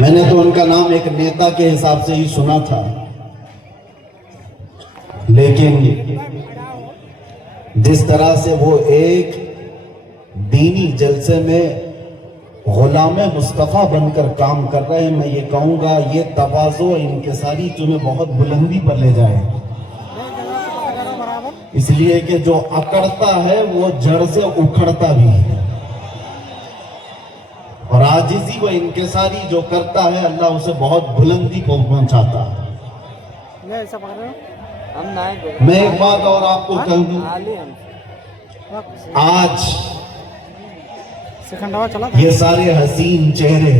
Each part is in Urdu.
میں نے تو ان کا نام ایک نیتا کے حساب سے ہی سنا تھا، لیکن جس طرح سے وہ ایک دینی جلسے میں غلام مصطفیٰ بن کر کام کر رہے ہیں، میں یہ کہوں گا یہ تواضع و انکساری تمہیں بہت بلندی پر لے جائے، اس لیے کہ جو اکڑتا ہے وہ جڑ سے اکھڑتا بھی ہے، اور عاجزی و انکساری جو کرتا ہے اللہ اسے بہت بلندی کو پہنچاتا ہے۔ میں ایک بات اور آپ کو کہہ دوں، آج یہ سارے حسین چہرے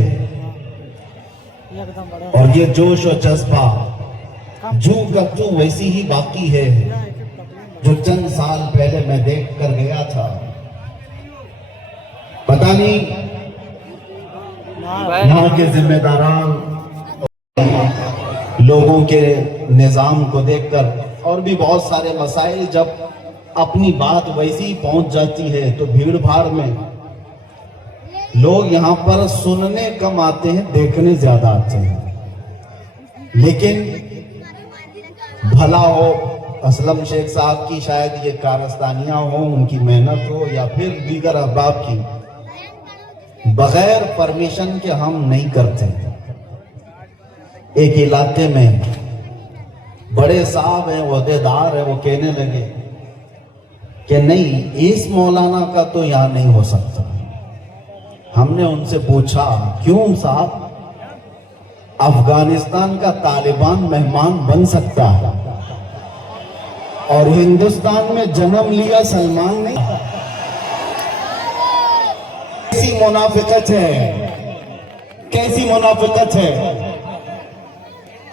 اور یہ جوش و جذبہ جو کا تو ویسی ہی باقی ہے جو چند سال پہلے میں دیکھ کر گیا تھا۔ پتہ نہیں یہاں کے ذمہ داران لوگوں کے نظام کو دیکھ کر اور بھی بہت سارے مسائل، جب اپنی بات ویسی پہنچ جاتی ہے تو بھیڑ بھاڑ میں لوگ یہاں پر سننے کم آتے ہیں، دیکھنے زیادہ آتے ہیں۔ لیکن بھلا ہو اسلم شیخ صاحب کی شاید یہ کارستانیاں ہوں، ان کی محنت ہو، یا پھر دیگر احباب کی، بغیر پرمیشن کے ہم نہیں کرتے۔ ایک علاقے میں بڑے صاحب ہیں، عہدیدار ہیں، وہ کہنے لگے کہ نہیں اس مولانا کا تو یہاں نہیں ہو سکتا۔ ہم نے ان سے پوچھا کیوں صاحب؟ افغانستان کا طالبان مہمان بن سکتا ہے اور ہندوستان میں جنم لیا سلمان نے؟ کیسی منافقت ہے، کیسی منافقت ہے۔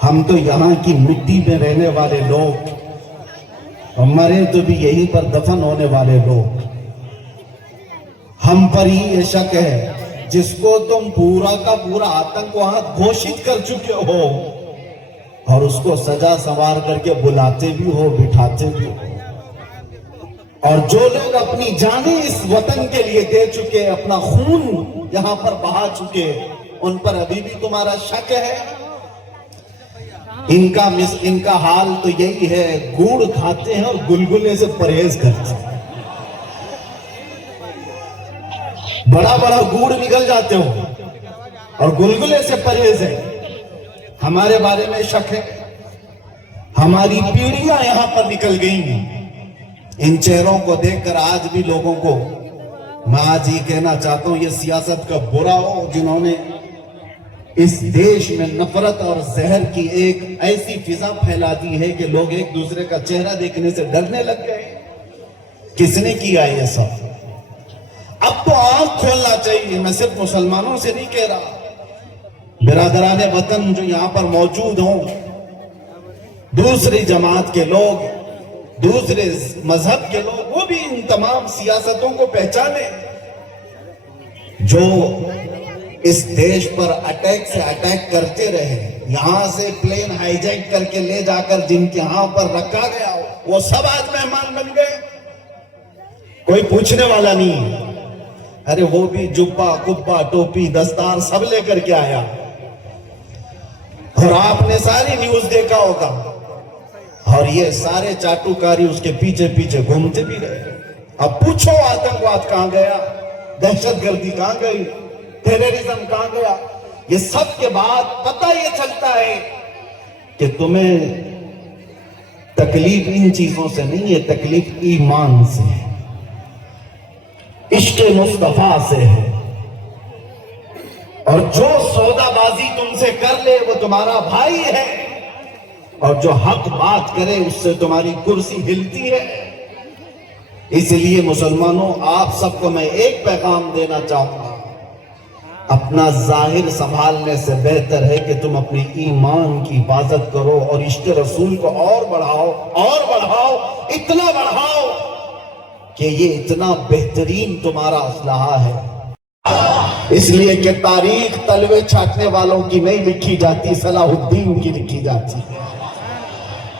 ہم تو یہاں کی مٹی میں رہنے والے لوگ، مرے تو بھی یہیں پر دفن ہونے والے لوگ، ہم پر ہی یہ شک ہے جس کو تم پورا کا پورا آتنکواد گھوشت کر چکے ہو اور اس کو سجا سنوار کر کے بلاتے بھی ہو، بٹھاتے بھی ہو، اور جو لوگ اپنی جانیں اس وطن کے لیے دے چکے، اپنا خون یہاں پر بہا چکے، ان پر ابھی بھی تمہارا شک ہے؟ ان کا حال تو یہی ہے، گوڑ کھاتے ہیں اور گلگلے سے پرہیز کرتے ہیں، بڑا بڑا گوڑ نکل جاتے ہو اور گلگلے سے پرہیز ہے۔ ہمارے بارے میں شک ہے، ہماری پیڑھیاں یہاں پر نکل گئی ہیں۔ ان چہروں کو دیکھ کر آج بھی لوگوں کو میں آج یہ کہنا چاہتا ہوں، یہ سیاست کا برا ہو جنہوں نے اس دیش میں نفرت اور زہر کی ایک ایسی فضا پھیلا دی ہے کہ لوگ ایک دوسرے کا چہرہ دیکھنے سے ڈرنے لگ گئے۔ کس نے کیا یہ سب؟ اب تو آنکھ کھولنا چاہیے۔ میں صرف مسلمانوں سے نہیں کہہ رہا، برادران وطن جو یہاں پر موجود ہوں، دوسری جماعت کے لوگ، دوسرے مذہب کے لوگ، وہ بھی ان تمام سیاستوں کو پہچانے جو اس دیش پر اٹیک سے اٹیک کرتے رہے، یہاں سے پلین ہائی جیک کر کے لے جا کر جن کے ہاں پر رکھا گیا ہو، وہ سب آج مہمان بن گئے، کوئی پوچھنے والا نہیں۔ ارے وہ بھی جبہ کبہ ٹوپی دستار سب لے کر کے آیا، اور آپ نے ساری نیوز دیکھا ہوگا، اور یہ سارے چاٹوکاری اس کے پیچھے پیچھے گھومتے بھی رہے۔ اب پوچھو آتنکواد کہاں گیا، دہشت گردی کہاں گئی، ٹیررزم کہاں گیا؟ یہ سب کے بعد پتہ یہ چلتا ہے کہ تمہیں تکلیف ان چیزوں سے نہیں ہے، تکلیف ایمان سے ہے، عشق مصطفیٰ سے ہے، اور جو سودا بازی تم سے کر لے وہ تمہارا بھائی ہے، اور جو حق بات کرے اس سے تمہاری کرسی ہلتی ہے۔ اس لیے مسلمانوں، آپ سب کو میں ایک پیغام دینا چاہوں گا، اپنا ظاہر سنبھالنے سے بہتر ہے کہ تم اپنے ایمان کی حفاظت کرو اور عشق رسول کو اور بڑھاؤ، اتنا بڑھاؤ کہ یہ اتنا بہترین تمہارا اسلحہ ہے۔ اس لیے کہ تاریخ تلوے چھاٹنے والوں کی نہیں لکھی جاتی، صلاح الدین کی لکھی جاتی ہے،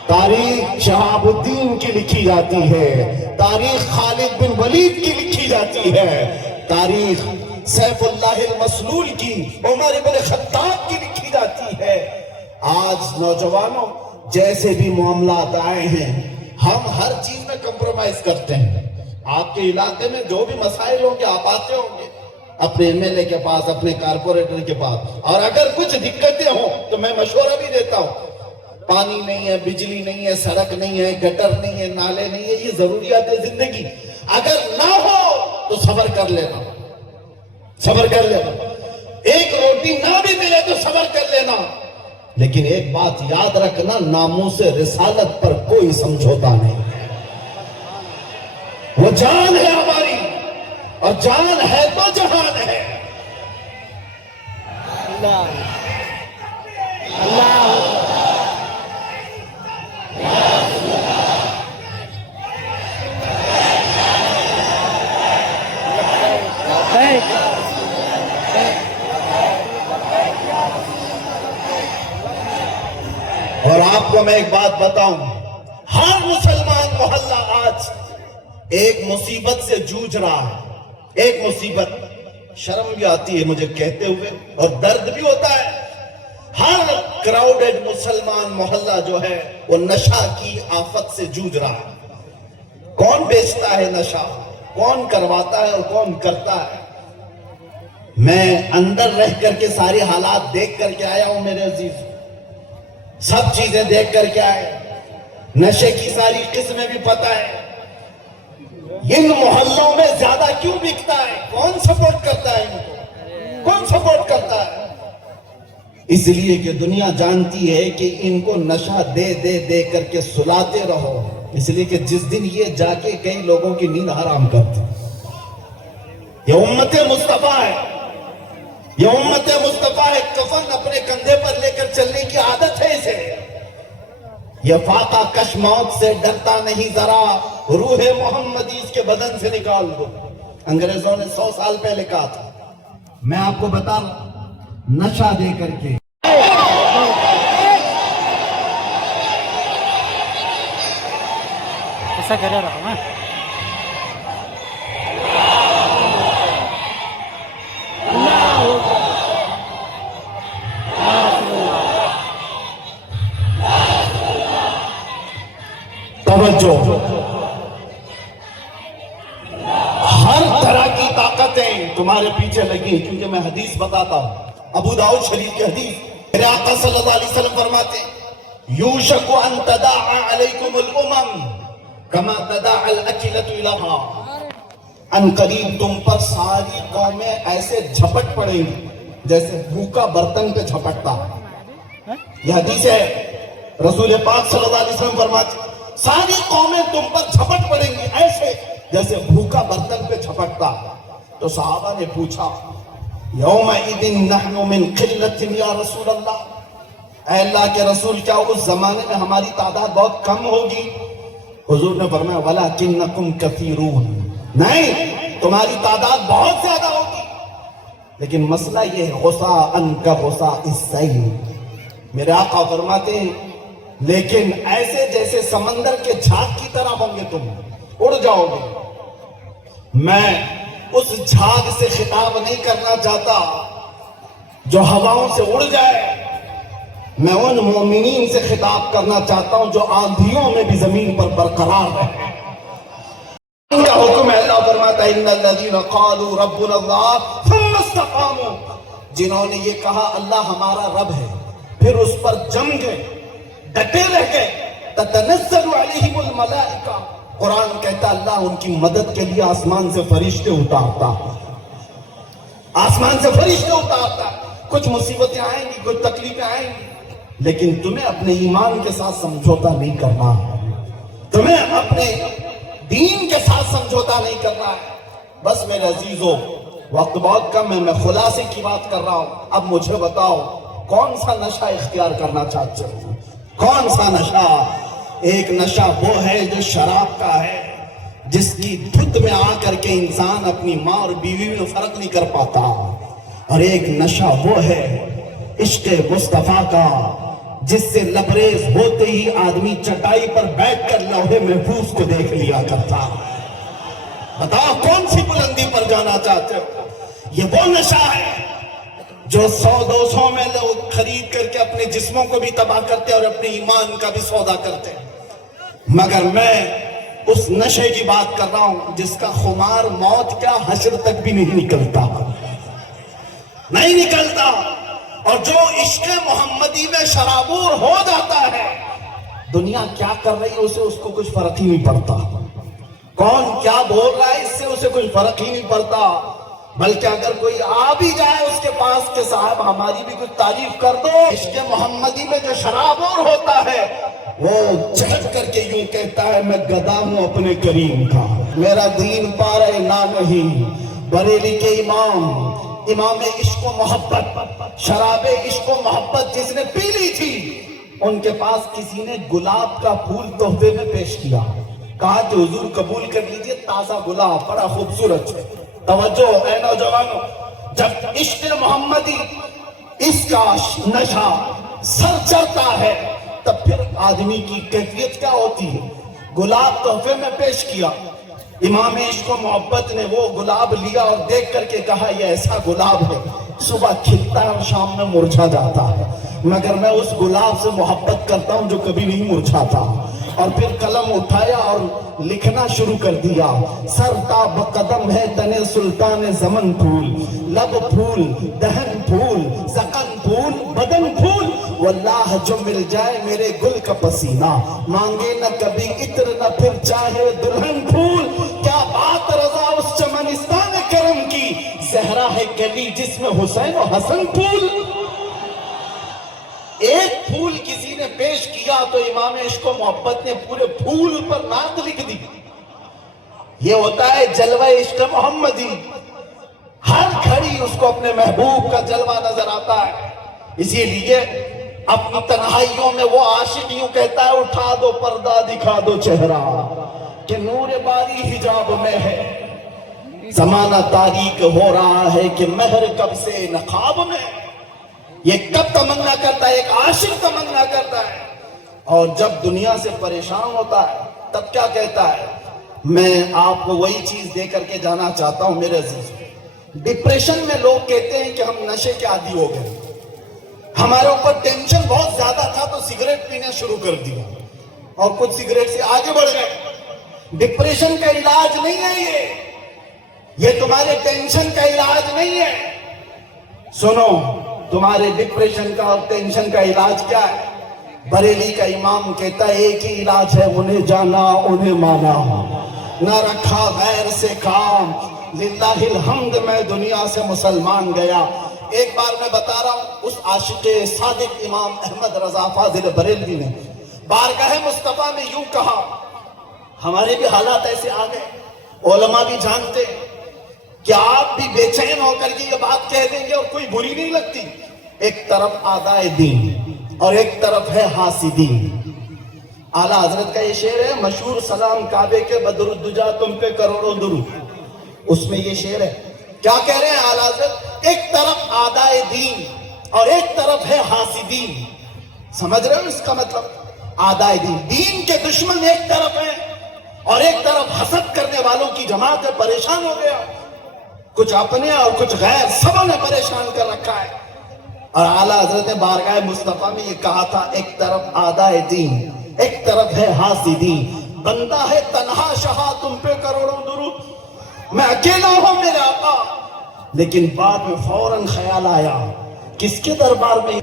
تاریخ شہاب الدین کی لکھی جاتی ہے، تاریخ خالد بن ولید کی لکھی جاتی ہے، تاریخ سیف اللہ المسلول کی، عمر بن خطاب کی لکھی جاتی ہے۔ آج نوجوانوں جیسے بھی معاملات آئے ہیں ہم ہر چیز میں کمپرومائز کرتے ہیں۔ آپ کے علاقے میں جو بھی مسائل ہوں گے آپ آتے ہوں گے اپنے ایم ایل اے کے پاس، اپنے کارپوریٹر کے پاس، اور اگر کچھ دقتیں ہوں تو میں مشورہ بھی دیتا ہوں۔ پانی نہیں ہے، بجلی نہیں ہے، سڑک نہیں ہے، گٹر نہیں ہے، نالے نہیں ہے، یہ ضروریات زندگی اگر نہ ہو تو صبر کر لینا، صبر کر لینا۔ ایک روٹی نہ بھی ملے تو صبر کر لینا، لیکن ایک بات یاد رکھنا، ناموس رسالت پر کوئی سمجھوتا نہیں ہے۔ وہ جان ہے ہماری، اور جان ہے تو جہان ہے۔ اللہ اللہ اور آپ کو میں ایک بات بتاؤں، ہر مسلمان محلہ آج ایک مصیبت سے جوجھ رہا ہے، ایک مصیبت۔ شرم بھی آتی ہے مجھے کہتے ہوئے اور درد بھی ہوتا ہے۔ ہر کراؤڈڈ مسلمان محلہ جو ہے وہ نشہ کی آفت سے جوجھ رہا ہے۔ کون بیچتا ہے نشہ، کون کرواتا ہے اور کون کرتا ہے؟ میں اندر رہ کر کے سارے حالات دیکھ کر کے آیا ہوں میرے عزیز، سب چیزیں دیکھ کر کے آئے، نشے کی ساری قسمیں بھی پتہ ہے۔ ان محلوں میں زیادہ کیوں بکتا ہے؟ کون سپورٹ کرتا ہے ان کو؟ کون سپورٹ کرتا ہے؟ اس لیے کہ دنیا جانتی ہے کہ ان کو نشہ دے دے دے کر کے سلاتے رہو، اس لیے کہ جس دن یہ جا کے کئی لوگوں کی نیند حرام کرتے۔ یہ امت مصطفیٰ ہے، یہ امت مصطفیٰ ہے، کفن اپنے کندھے پر لے کر چلنے کی عادت ہے اسے۔ یہ فاقہ کش موت سے ڈرتا نہیں ذرا، روح محمدی اس کے بدن سے نکال دو۔ انگریزوں نے 100 سال پہلے کہا تھا۔ میں آپ کو بتا نشہ دے کر کے ایسا کرے رہا ہوں توجہ، ہر طرح کی طاقتیں تمہارے پیچھے لگی، کیونکہ میں حدیث بتاتا ہوں، ابو داؤد شریف کی حدیث، میرے آقا صلی اللہ علیہ وسلم فرماتے ہیں یوشک ان تداعى علیکم الامم کما تداعى الاکلۃ الہا، ان قریب تم پر ساری قومیں ایسے جھپٹ پڑیں گی جیسے بھوکا برتن پہ جھپٹتا ہے۔ یہ حدیث ہے، رسول پاک صلی اللہ علیہ وسلم فرماتے ہیں ساری قومیں تم پر جھپٹ پڑیں گی ایسے جیسے بھوکا برتن پہ جھپٹتا۔ تو صحابہ نے پوچھا یومئذ نحن من قلۃ یا رسول اللہ، اے اللہ کے رسول کیا اس زمانے میں ہماری تعداد بہت کم ہوگی؟ حضور نے فرمایا ولکنکم کثیرون، نہیں تمہاری تعداد بہت زیادہ ہوگی، لیکن مسئلہ یہ ہے غصاء کا غصاء السیل۔ میرے آقا فرماتے ہیں لیکن ایسے جیسے سمندر کے جھاگ کی طرح ہوں گے، تم اڑ جاؤ گے۔ میں اس جھاگ سے خطاب نہیں کرنا چاہتا جو ہواؤں سے اڑ جائے، میں ان مومنین سے خطاب کرنا چاہتا ہوں جو آندھیوں میں بھی زمین پر برقرار رہے۔ ان کا حکم ہے، اللہ فرماتا ہے ان الذین قالوا ربنا اللہ ثم استقاموا، جنہوں نے یہ کہا اللہ ہمارا رب ہے پھر اس پر جم گئے، ڈٹے رہ گئے، تتنزل علیہم الملائکہ، قرآن کہتا اللہ ان کی مدد کے لیے آسمان سے فرشتے اتارتا، آسمان سے فرشتے اتارتا۔ کچھ مصیبتیں آئیں گی، کچھ تکلیفیں آئیں گی، لیکن تمہیں اپنے ایمان کے ساتھ سمجھوتا نہیں کرنا، تمہیں اپنے دین کے ساتھ سمجھوتا نہیں کرنا ہے۔ بس میرے عزیزو وقت بہت کم ہے، میں خلاصے کی بات کر رہا ہوں۔ اب مجھے بتاؤ کون سا نشہ اختیار کرنا چاہتے ہو؟ کون سا نشہ؟ ایک نشہ وہ ہے جو شراب کا ہے، جس کی دھت میں آ کر کے انسان اپنی ماں اور بیوی میں فرق نہیں کر پاتا، اور ایک نشہ وہ ہے عشق مصطفیٰ کا، جس سے لبریز ہوتے ہی آدمی چٹائی پر بیٹھ کر لوح محفوظ کو دیکھ لیا کرتا۔ بتاؤ کون سی بلندی پر جانا چاہتے ہو؟ یہ وہ نشہ ہے جو 100-200 میں لوگ خرید کر کے اپنے جسموں کو بھی تباہ کرتے اور اپنے ایمان کا بھی سودا کرتے ہیں، مگر میں اس نشے کی بات کر رہا ہوں جس کا خمار موت کیا حشر تک بھی نہیں نکلتا، نہیں نکلتا، اور جو عشق محمدی میں شرابور ہو جاتا ہے، دنیا کیا کر رہی ہے اسے اس کو کچھ فرق ہی نہیں پڑتا، کون کیا بول رہا ہے اس سے اسے کچھ فرق ہی نہیں پڑتا، بلکہ اگر کوئی آ بھی جائے اس کے پاس کہ صاحب ہماری بھی کچھ تعریف کر دو، عشق محمدی میں جو شرابور ہوتا ہے وہ جھٹ کر کے یوں کہتا ہے میں گدا ہوں اپنے کریم کا، میرا دین پارے نہ نہیں، بریلی کے امام عشق و محبت، شراب عشق و محبت جس نے پی لی تھی، ان کے پاس کسی نے گلاب کا پھول تحفے میں پیش کیا، کہا کہ حضور قبول کر لیجئے، تازہ گلاب بڑا خوبصورت ہے، توجہ اے نوجوانوں، جب عشق محمدی اس کا نشہ سر چڑھتا ہے تب پھر آدمی کی کیفیت کیا ہوتی ہے، گلاب تحفے میں پیش کیا، امام عشق و محبت نے وہ گلاب لیا اور دیکھ کر کے کہا یہ ایسا گلاب ہے صبح کھلتا ہے اور شام میں مرجھا جاتا ہے، مگر میں اس گلاب سے محبت کرتا ہوں جو کبھی نہیں مرجھاتا، اور پھر قلم اٹھایا اور لکھنا شروع کر دیا، سر تا بقدم ہے تنے سلطان زمن پھول، لب پھول، دہن پھول، زکن پھول، بدن پھول، واللہ جو مل جائے میرے گل کا پسینہ، مانگے نہ کبھی عطر نہ پھر چاہے دلہن پھول، کیا بات رضا اس چمنستان کرم کی، زہرا ہے کلی جس میں حسین و حسن پھول۔ ایک پھول کسی نے پیش کیا تو امام عشق و محبت نے پورے پھول پر نعت لکھ دی، یہ ہوتا ہے جلوہ عشق محمدی، ہر گھڑی اس کو اپنے محبوب کا جلوہ نظر آتا ہے، اسی لیے اپنی تنہائیوں میں وہ عاشق یوں کہتا ہے اٹھا دو پردہ دکھا دو چہرہ کہ نور باری حجاب میں ہے، زمانہ تاریک ہو رہا ہے کہ مہر کب سے نقاب میں، یہ کب تمنا کرتا ہے، ایک عاشق تمنا کرتا ہے، اور جب دنیا سے پریشان ہوتا ہے تب کیا کہتا ہے، میں آپ کو وہی چیز دے کر کے جانا چاہتا ہوں میرے عزیز۔ ڈپریشن میں لوگ کہتے ہیں کہ ہم نشے کے عادی ہو گئے، ہمارے اوپر ٹینشن بہت زیادہ تھا تو سگریٹ پینا شروع کر دیا اور کچھ سگریٹ سے آگے بڑھ گئے۔ ڈپریشن کا علاج نہیں ہے یہ تمہارے ٹینشن کا علاج نہیں ہے، سنو تمہارے ڈپریشن کا اور ٹینشن کا علاج کیا ہے، بریلی کا امام کہتا ہے ایک ہی علاج ہے، انہیں جانا انہیں مانا، نہ رکھا غیر سے کام، للہ الحمد میں دنیا سے مسلمان گیا۔ ایک بار میں بتا رہا ہوں، اس عاشق صادق امام احمد رضا فاضل بریلوی نے بارگاہ مصطفیٰ میں یوں کہا، ہمارے بھی حالات ایسے آ گئے، علماء بھی جانتے کہ آپ بھی بے چین ہو کر کے یہ بات کہہ دیں گے اور کوئی بری نہیں لگتی، ایک طرف آدائے دین اور ایک طرف ہے حاسدین۔ اعلیٰ حضرت کا یہ شعر ہے مشہور، سلام کعبے کے بدر الدجا تم پہ کروڑوں درود، اس میں یہ شعر ہے، کیا کہہ رہے ہیں اعلیٰ حضرت، ایک طرف آدائے دین اور ایک طرف ہے حاسدین، سمجھ رہے ہو اس کا مطلب، آدائے دین، دین کے دشمن ایک طرف ہیں اور ایک طرف حسد کرنے والوں کی جماعت ہے، پریشان ہو گیا، کچھ اپنے اور کچھ غیر، سبوں نے پریشان کر رکھا ہے، اور اعلیٰ حضرت نے بارگاہ مصطفیٰ میں یہ کہا تھا ایک طرف آدائے دین ایک طرف ہے حاسدین، بندہ ہے تنہا شہا تم پہ کروڑوں درود، میں اکیلا ہوں میرے آقا، لیکن بعد میں فوراً خیال آیا کس کے دربار میں،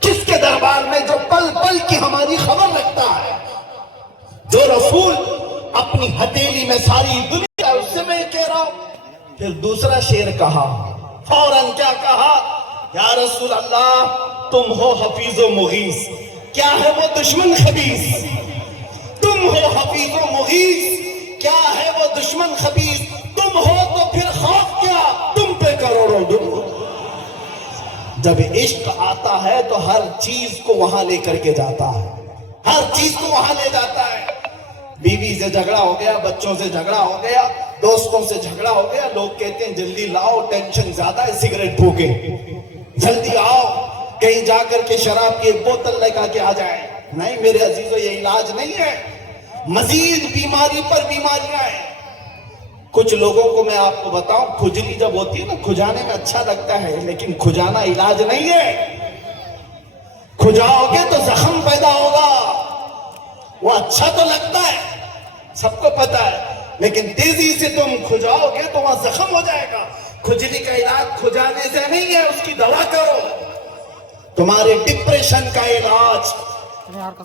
کس کے دربار میں جو پل پل کی ہماری خبر رکھتا ہے، جو رسول اپنی ہتھیلی میں ساری دنیا، اس سے میں یہ کہہ رہا ہوں۔ پھر دوسرا شعر کہا، فوراً کیا کہا، یا رسول اللہ تم ہو حفیظ و مغیث، کیا ہے وہ دشمن خبیث، تم ہو حفیظ و مغیث، کیا ہے وہ دشمن خبیث، تم ہو تو پھر خوف کیا، تم پہ کروڑوں درود۔ جب عشق آتا ہے تو ہر چیز کو وہاں لے کر کے جاتا ہے، ہر چیز کو وہاں لے جاتا ہے، بیوی سے جھگڑا ہو گیا، بچوں سے جھگڑا ہو گیا، دوستوں سے جھگڑا ہو گیا، لوگ کہتے ہیں جلدی لاؤ ٹینشن زیادہ ہے، سگریٹ پھوکے، جلدی آؤ کہیں جا کر کے شراب کی ایک بوتل لگا کے آ جائے، نہیں میرے عزیزو یہ علاج نہیں ہے، مزید بیماری پر بیماریاں ہیں، کچھ لوگوں کو میں آپ کو بتاؤں، کھجلی جب ہوتی ہے نا، کھجانے میں اچھا لگتا ہے، لیکن کھجانا علاج نہیں ہے۔ کھجاؤ گے تو زخم پیدا ہوگا۔ وہ اچھا تو لگتا ہے، سب کو پتا ہے، لیکن تیزی سے تم کھجاؤ گے تو وہاں زخم ہو جائے گا۔ کھجلی کا علاج کھجانے سے نہیں ہے، اس کی دوا کرو۔ تمہارے ڈپریشن کا علاج،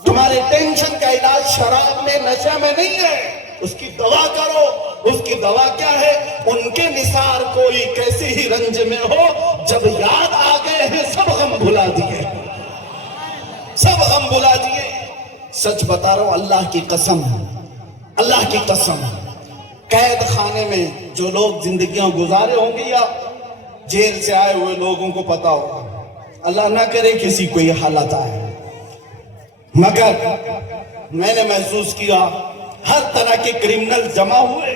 تمہارے ٹینشن کا علاج شراب میں، نشہ میں نہیں ہے، اس کی دوا کرو۔ اس کی دوا کیا ہے؟ ان کے نثار کوئی کیسے ہی رنج میں ہو، جب یاد آ گئے ہیں سب غم بھلا دیے، سب غم بھلا دیے۔ سچ بتا رہا ہوں، اللہ کی قسم، اللہ کی قسم، قید خانے میں جو لوگ زندگیاں گزارے ہوں گے یا جیل سے آئے ہوئے لوگوں کو پتا ہوگا، اللہ نہ کرے کسی کو یہ حالت آئے، مگر میں نے محسوس کیا ہر طرح کے کرمنل جمع ہوئے،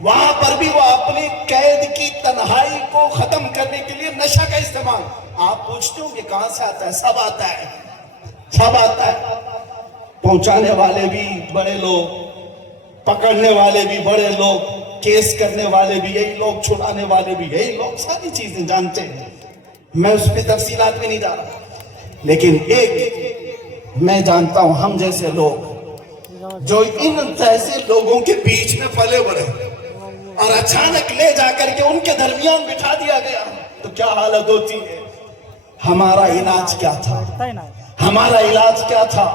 وہاں پر بھی وہ اپنی قید کی تنہائی کو ختم کرنے کے لیے نشہ کا استعمال۔ آپ پوچھتے ہو کہ کہاں سے آتا ہے؟ سب آتا ہے، سب آتا ہے۔ پہنچانے والے بھی بڑے لوگ، پکڑنے والے بھی بڑے لوگ، کیس کرنے والے بھی یہی لوگ، چھڑانے والے بھی یہی لوگ، ساری چیزیں جانتے ہیں، میں اس پہ تفصیلات میں نہیں جا رہا۔ لیکن ایک میں جانتا ہوں، ہم جیسے لوگ جو ان جیسے لوگوں کے بیچ میں پلے بڑھے اور اچانک لے جا کر کے ان کے درمیان بٹھا دیا گیا تو کیا حالت ہوتی ہے؟ ہمارا علاج کیا تھا؟ ہمارا علاج کیا تھا؟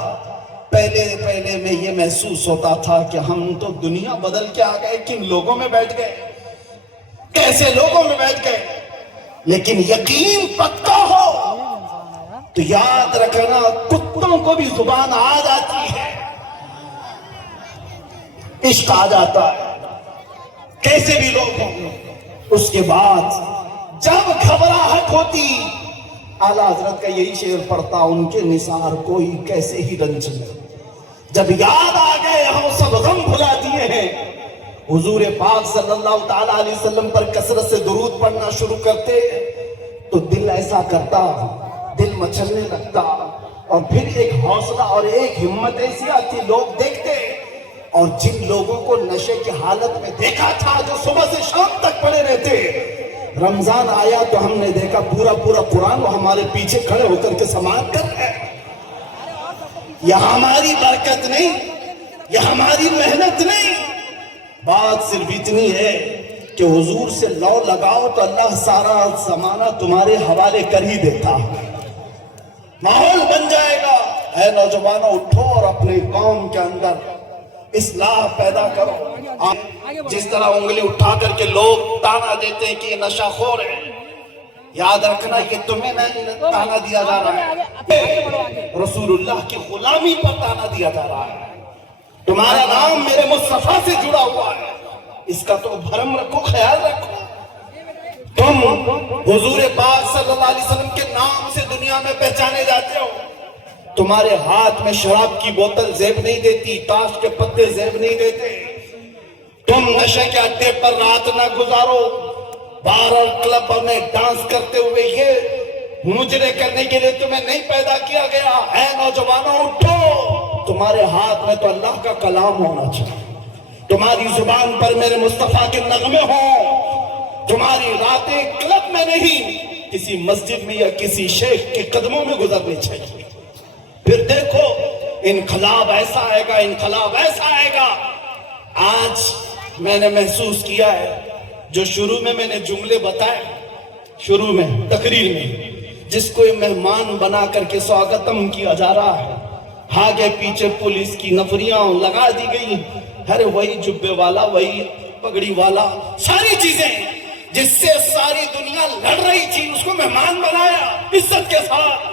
پہلے میں یہ محسوس ہوتا تھا کہ ہم تو دنیا بدل کے آ گئے، کن لوگوں میں بیٹھ گئے، کیسے لوگوں میں بیٹھ گئے۔ لیکن یقین پکا ہو تو یاد رکھنا، کتوں کو بھی زبان آ جاتی ہے، عشق آ جاتا ہے، کیسے بھی لوگ ہوں۔ اس کے بعد جب گھبراہٹ ہوتی، اعلیٰ حضرت کا یہی شعر پڑھتا، ان کے نثار کوئی کیسے ہی رنج میں، جب یاد آ گئے ہم سب غم بھلا دیے ہیں۔ حضور پاک صلی اللہ تعالیٰ علیہ وسلم پر کثرت سے درود پڑھنا شروع کرتے تو دل ایسا کرتا، دل مچلنے لگتا، اور پھر ایک حوصلہ اور ایک ہمت ایسی آتی، لوگ دیکھتے، اور جن لوگوں کو نشے کی حالت میں دیکھا تھا، جو صبح سے شام تک پڑے رہتے، رمضان آیا تو ہم نے دیکھا پورا قرآن وہ ہمارے پیچھے کھڑے ہو کر کے سماعت کر رہے ہیں۔ یہ ہماری برکت نہیں، یہ ہماری محنت نہیں، بات صرف اتنی ہے کہ حضور سے لو لگاؤ تو اللہ سارا زمانہ تمہارے حوالے کر ہی دیتا، ماحول بن جائے گا۔ اے نوجوانوں، اٹھو اور اپنے قوم کے اندر اصلاح پیدا کرو۔ آپ جس طرح انگلی اٹھا کر کے لوگ تانا دیتے ہیں کہ یہ نشہ خور ہے، یاد رکھنا یہ تمہیں نہیں تانا دیا جا رہا ہے، رسول اللہ کی غلامی پر تانا دیا جا رہا ہے۔ تمہارا نام میرے مصطفیٰ سے جڑا ہوا ہے، اس کا تو بھرم رکھو، خیال رکھو۔ تم حضور پاک صلی اللہ علیہ وسلم کے نام سے دنیا میں پہچانے جاتے ہو، تمہارے ہاتھ میں شراب کی بوتل زیب نہیں دیتی، تاش کے پتے زیب نہیں دیتے۔ تم نشے کے اڈے پر رات نہ گزارو، بار اور کلب میں ڈانس کرتے ہوئے، یہ مجرے کرنے کے لیے تمہیں نہیں پیدا کیا گیا۔ اے نوجوانوں، اٹھو، تمہارے ہاتھ میں تو اللہ کا کلام ہونا چاہیے، تمہاری زبان پر میرے مصطفیٰ کے نغمے ہوں، تمہاری راتیں کلب میں نہیں، کسی مسجد میں یا کسی شیخ کے قدموں میں گزرنی چاہیے۔ پھر دیکھو انقلاب ایسا آئے گا، انقلاب ایسا آئے گا۔ آج میں نے محسوس کیا ہے، جو شروع میں نے جملے بتائے، شروع میں تقریر میں، جس کو مہمان بنا کر کے سواگتم کیا جا رہا ہے، آگے پیچھے پولیس کی نفریاں لگا دی گئی، ارے وہی جبے والا، وہی پگڑی والا، ساری چیزیں جس سے ساری دنیا لڑ رہی تھی، اس کو مہمان بنایا عزت کے ساتھ۔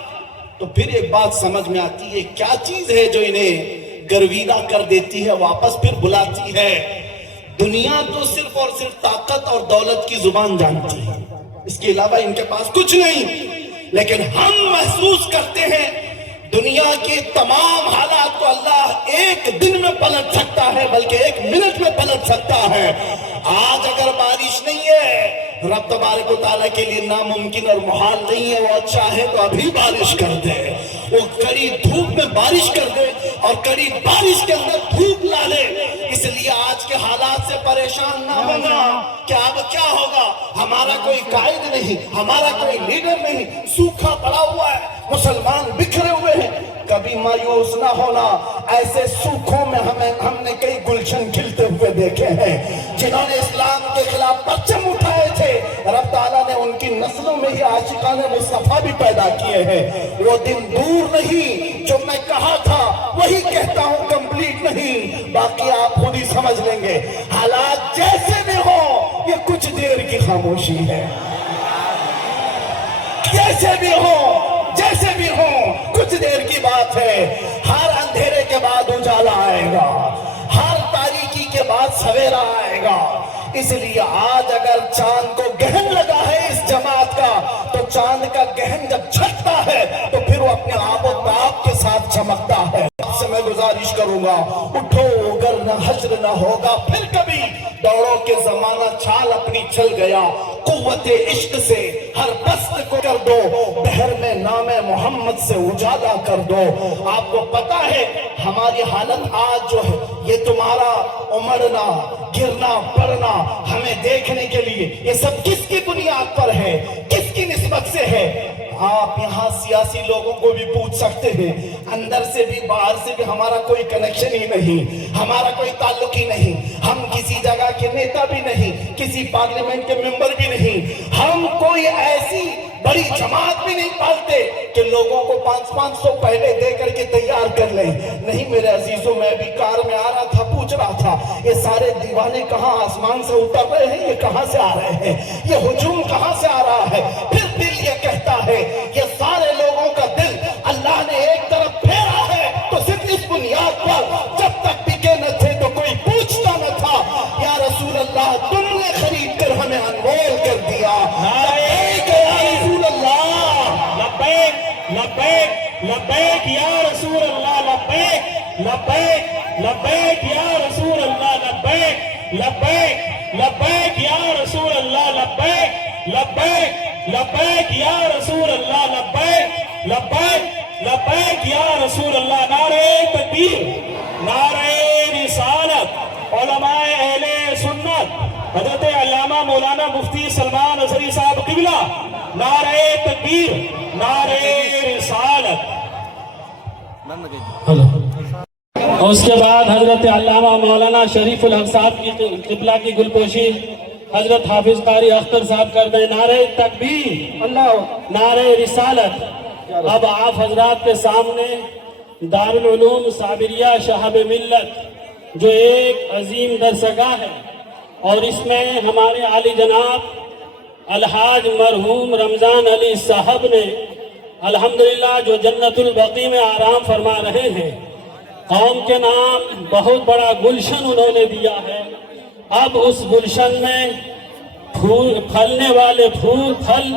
تو پھر ایک بات سمجھ میں آتی ہے، کیا چیز ہے جو انہیں گرویدہ کر دیتی ہے، واپس پھر بلاتی ہے؟ دنیا تو صرف اور صرف طاقت اور دولت کی زبان جانتی ہے، اس کے علاوہ ان کے پاس کچھ نہیں۔ لیکن ہم محسوس کرتے ہیں دنیا کے تمام حالات کو اللہ ایک دن میں پلٹ سکتا ہے، بلکہ ایک منٹ میں پلٹ سکتا ہے۔ آج اگر بارش نہیں ہے، رب تبارک و تعالیٰ کے لیے ناممکن اور محال نہیں ہے، وہ چاہے تو ابھی بارش کر دے، وہ کڑی دھوپ میں بارش کر دے اور کڑی بارش کے اندر دھوپ لا لے۔ اس لیے آج کے حالات سے پریشان نہ ہونا کہ اب کیا ہوگا، ہمارا کوئی قائد نہیں، ہمارا کوئی لیڈر نہیں، سوکھا پڑا ہوا ہے، مسلمان بکھرے ہوئے ہیں۔ کبھی مایوس نہ ہونا، ایسے سوکھوں میں ہم نے کئی گلشن کھلتے ہوئے دیکھے ہیں۔ جنہوں نے اسلام کے خلاف پرچم اٹھائے تھے، رب تعالیٰ نے ان کی نسلوں میں ہی عاشقان مصطفیٰ بھی پیدا کیے ہیں۔ وہ دن دور نہیں، جو میں کہا تھا وہی کہتا ہوں، کمپلیٹ نہیں، باقی آپ خود ہی سمجھ لیں گے۔ حالات جیسے بھی ہوں، یہ کچھ دیر کی خاموشی ہے۔ جیسے بھی ہو کچھ دیر کی بات ہے۔ ہر اندھیرے کے بعد اجالا آئے گا، ہر تاریکی کے بعد سویرا آئے گا۔ اس لیے آج اگر چاند کو گہن لگا ہے اس جماعت کا، تو چاند کا گہن جب چھٹتا ہے تو پھر وہ اپنے آب و تاب کے ساتھ چمکتا ہے۔ آپ سے میں گزارش کروں گا، اٹھو ورنہ حشر نہ ہوگا پھر کبھی، دوڑو کہ زمانہ چال اپنی چل گیا، قوت عشق سے ہر بست کو کر دو، بحر میں نام محمد سے اجالا کر دو۔ آپ کو پتا ہے ہماری حالت آج جو ہے، یہ تمہارا امڑنا گرنا پڑنا ہمیں دیکھنے کے لیے، یہ سب کس کی بنیاد پر ہے، کس کی نسبت سے ہے؟ آپ یہاں سیاسی لوگوں کو بھی پوچھ سکتے ہیں، اندر سے بھی باہر سے بھی ہمارا کوئی کنیکشن ہی نہیں، ہمارا کوئی تعلق ہی نہیں، ہم کسی جگہ کے نیتا بھی نہیں، کسی پارلیمنٹ کے ممبر بھی نہیں، ہم کوئی ایسی بڑی جماعت بھی نہیں پالتے کہ لوگوں کو 500 پہلے دے کر کے تیار کر لیں۔ نہیں میرے عزیزوں، میں بھی کار میں آ رہا تھا، پوچھ رہا تھا یہ سارے دیوانے کہاں آسمان سے اتر رہے ہیں، یہ کہاں سے آ رہے ہیں، یہ ہجوم کہاں سے آ رہا ہے؟ پھر دل یہ کہتا ہے یہ سارے لوگوں کا دل اللہ نے ایک طرف پھیرا ہے، تو صرف اس بنیاد پر جب تک بکے نہ تھے تو کوئی پوچھتا نہ تھا، یا رسول اللہ تم نے خرید کر ہمیں انمول کر دیا۔ لبیک لبیک یا رسول اللہ، لبیک لبیک لبیک یا رسول اللہ، لبیک لبیک لبیک یا رسول اللہ، لبیک لبیک لبیک یا رسول اللہ، لبیک لبیک لبیک یا رسول اللہ۔ نعرہ تکبیر، نعرہ رسالت، علماء اہل سنت، حضرت علامہ مولانا مفتی سلمان اظہری صاحب قبلہ، نعرہ تکبیر، نعرہ رسالت۔ اور اس کے بعد حضرت علامہ مولانا شریف الحق صاحب کی قبلہ کی گلپوشی حضرت حافظ قاری اختر صاحب کر دیں۔ نعرہ تکبیر، نعرہ رسالت۔ اب آپ حضرات کے سامنے دارالعلوم صابریہ شہاب ملت جو ایک عظیم درسگاہ ہے، اور اس میں ہمارے عالی جناب الحاج مرحوم رمضان علی صاحب نے الحمدللہ جو جنت البقیع میں آرام فرما رہے ہیں، قوم کے نام بہت بڑا گلشن انہوں نے دیا ہے۔ اب اس گلشن میں پھلنے والے پھل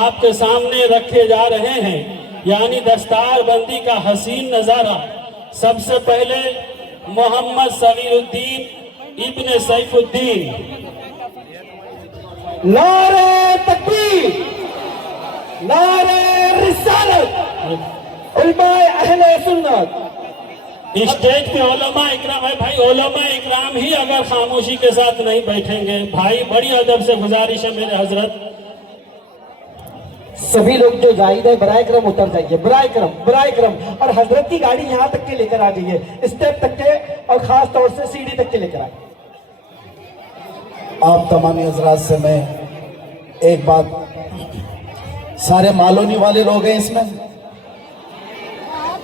آپ کے سامنے رکھے جا رہے ہیں، یعنی دستار بندی کا حسین نظارہ۔ سب سے پہلے محمد صغیر الدین ابن سیف الدین، نعرہ تکبیر، نعرہ رسالت، علماء اہل سنت۔ اسٹیج پہ علماء اکرام ہے بھائی، علماء اکرام ہی اگر خاموشی کے ساتھ نہیں بیٹھیں گے بھائی، بڑی ادب سے گزارش ہے میرے حضرت، سبھی لوگ جو زائد ہے برائے کرم اتر جائیے، برائے کرم، اور حضرت کی گاڑی یہاں تک کے لے کر آ جائیے، اسٹیپ تک کے، اور خاص طور سے سیڑھی تک کے لے کر آئیے۔ آپ تمامی حضرات سے میں ایک بات، سارے مالونی والے لوگ ہیں اس میں،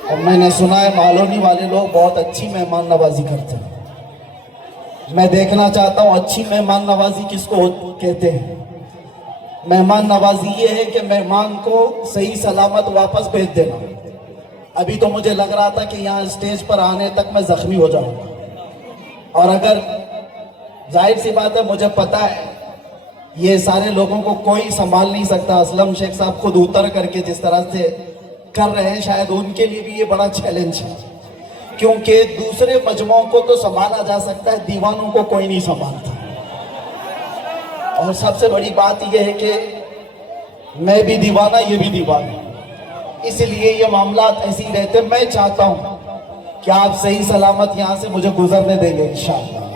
اور میں نے سنا ہے مالونی والے لوگ بہت اچھی مہمان نوازی کرتے ہیں۔ میں دیکھنا چاہتا ہوں اچھی مہمان نوازی کس کو کہتے ہیں۔ مہمان نوازی یہ ہے کہ مہمان کو صحیح سلامت واپس بھیج دینا۔ ابھی تو مجھے لگ رہا تھا کہ یہاں اسٹیج پر آنے تک میں زخمی ہو جاؤں گا، اور اگر ظاہر سی بات ہے مجھے پتا ہے یہ سارے لوگوں کو کوئی سنبھال نہیں سکتا، اسلم شیخ صاحب خود اتر کر کے جس طرح سے کر رہے ہیں، شاید ان کے لیے بھی یہ بڑا چیلنج ہے، کیونکہ دوسرے مجموعوں کو تو سنبھالا جا سکتا ہے، دیوانوں کو کوئی نہیں سنبھالتا۔ اور سب سے بڑی بات یہ ہے کہ میں بھی دیوانہ، یہ بھی دیوانہ، اس لیے یہ معاملات ایسے ہی رہتے۔ میں چاہتا ہوں کہ آپ صحیح سلامت یہاں سے مجھے گزرنے دیں گے انشاءاللہ،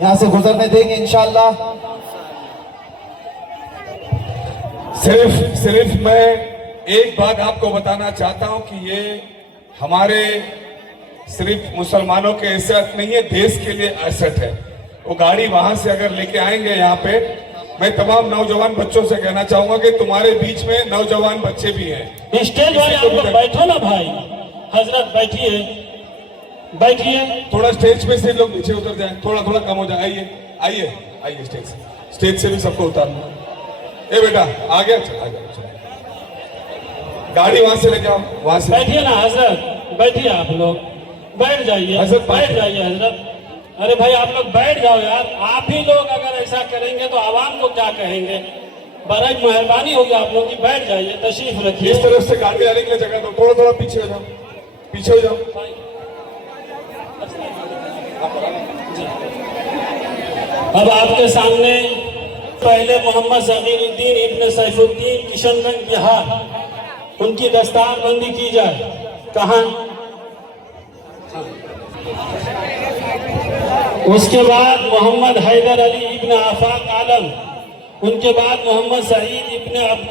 یہاں سے گزرنے دیں گے انشاءاللہ. صرف میں ایک بات آپ کو بتانا چاہتا ہوں کہ یہ ہمارے صرف مسلمانوں کے ایسٹ نہیں ہے، دیش کے لیے ایسٹ ہے. وہ گاڑی وہاں سے اگر لے کے آئیں گے یہاں پہ، میں تمام نوجوان بچوں سے کہنا چاہوں گا کہ تمہارے بیچ میں نوجوان بچے بھی ہیں. اسٹیج والے آپ لوگ بیٹھو نا بھائی. حضرت بیٹھیے بیٹھیے. تھوڑا سٹیج پہ سے لوگ نیچے اتر جائیں، تھوڑا کم ہو جائے. آئیے سٹیج سے بھی سب کو اتارنا. اے بیٹا آگے گاڑی وہاں سے لے کے آؤ، وہاں سے بیٹھیے نا حضرت. بیٹھیے آپ لوگ، بیٹھ جائیے حضرت بیٹھ جائیے حضرت. ارے بھائی آپ لوگ بیٹھ جاؤ یار. آپ ہی لوگ اگر ایسا کریں گے تو عوام کو کیا کہیں گے؟ برائے مہربانی ہوگی آپ لوگ کی بیٹھ جائیے، تشریف رکھیے. اس طرف سے گاڑی آنے کے لیے جگہ دو. تھوڑا پیچھے ہو جاؤ، پیچھے ہو جاؤ. اب آپ کے سامنے پہلے محمد ضمیر الدین ابن سیف الدین کشن گنج بہار، ان کی دستار بندی کی جائے. کہاں؟ اس کے بعد محمد حیدر علی ابن آفاق عالم، ان کے بعد محمد سعید ابن عبد